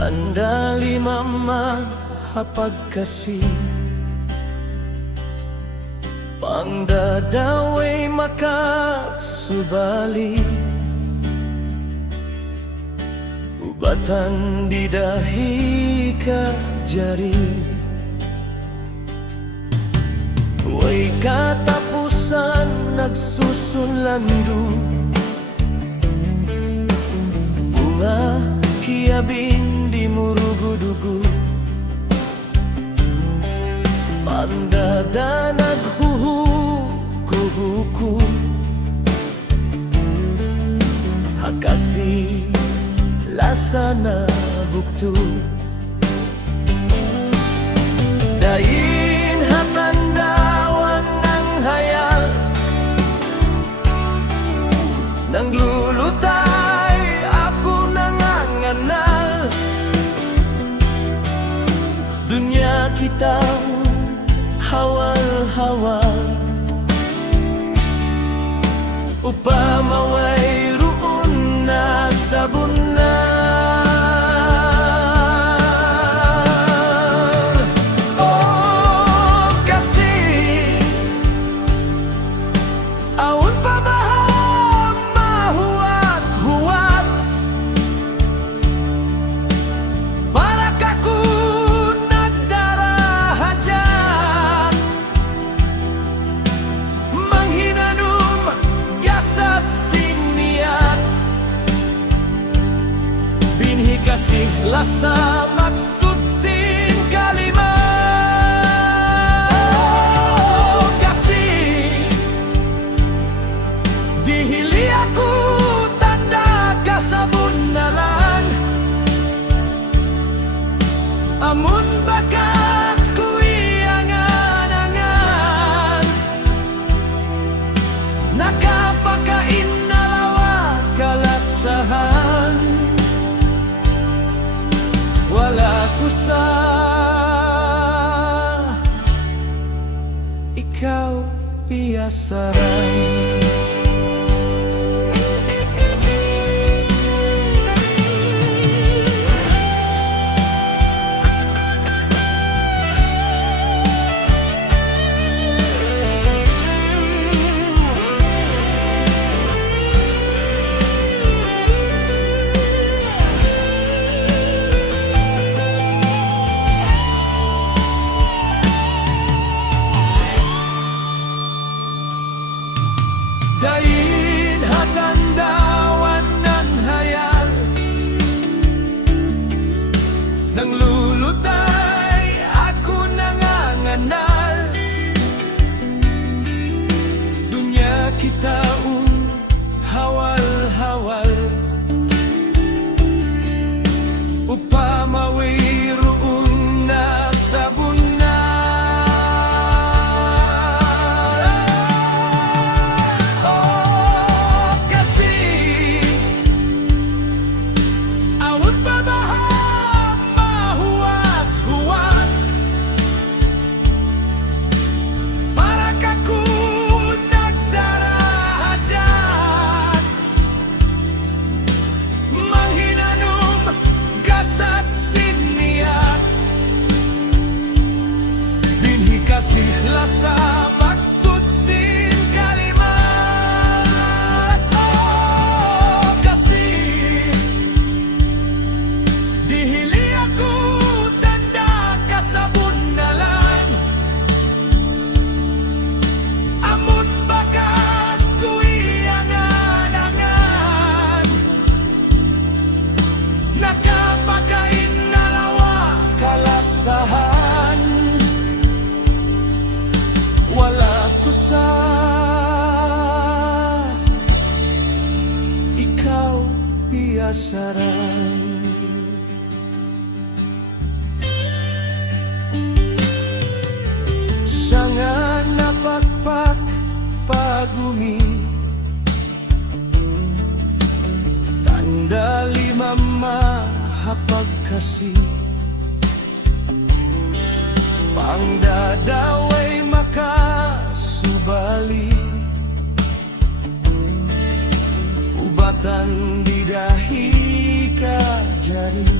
Tanda lima mahapagkasih, pangdadaway makasubali, ubatan di dahi ka jari. Way katapusan nagsusunlando, bunga kiabin di murugudugu, pandada naghuhukuhuku, hakasi lasa na bukto. Dayin hatandawan ng hayal, nang lulutay ako nanganganal. Dunya kita hawal-hawal, upamaway roon na sabon na. Kasih lasa maksud sin kalima, oh, kasih dihili aku tanda kasabun nalan, amun bakas kui angan-angan, nakapakain nalawa kalasahan. Wala ko sa ikaw piyasaran. Dayin hatandawan ng hayal, nang lulutay ako nanganganal. Dunya kita hawal-hawal, upamaway roon na sabon na. Kasih lasa maksud sin kalimat, oh, kasih dihili aku tanda kasabun nalan, amun bakas kui angan-angan, nakapakain nalawa kalasahan. Wala ko sa ikaw piyasaran. Sanga napakpak pagumi, tanda lima mahapagkasih, pangdadaway makasubali, ubatan di dahi ka jari.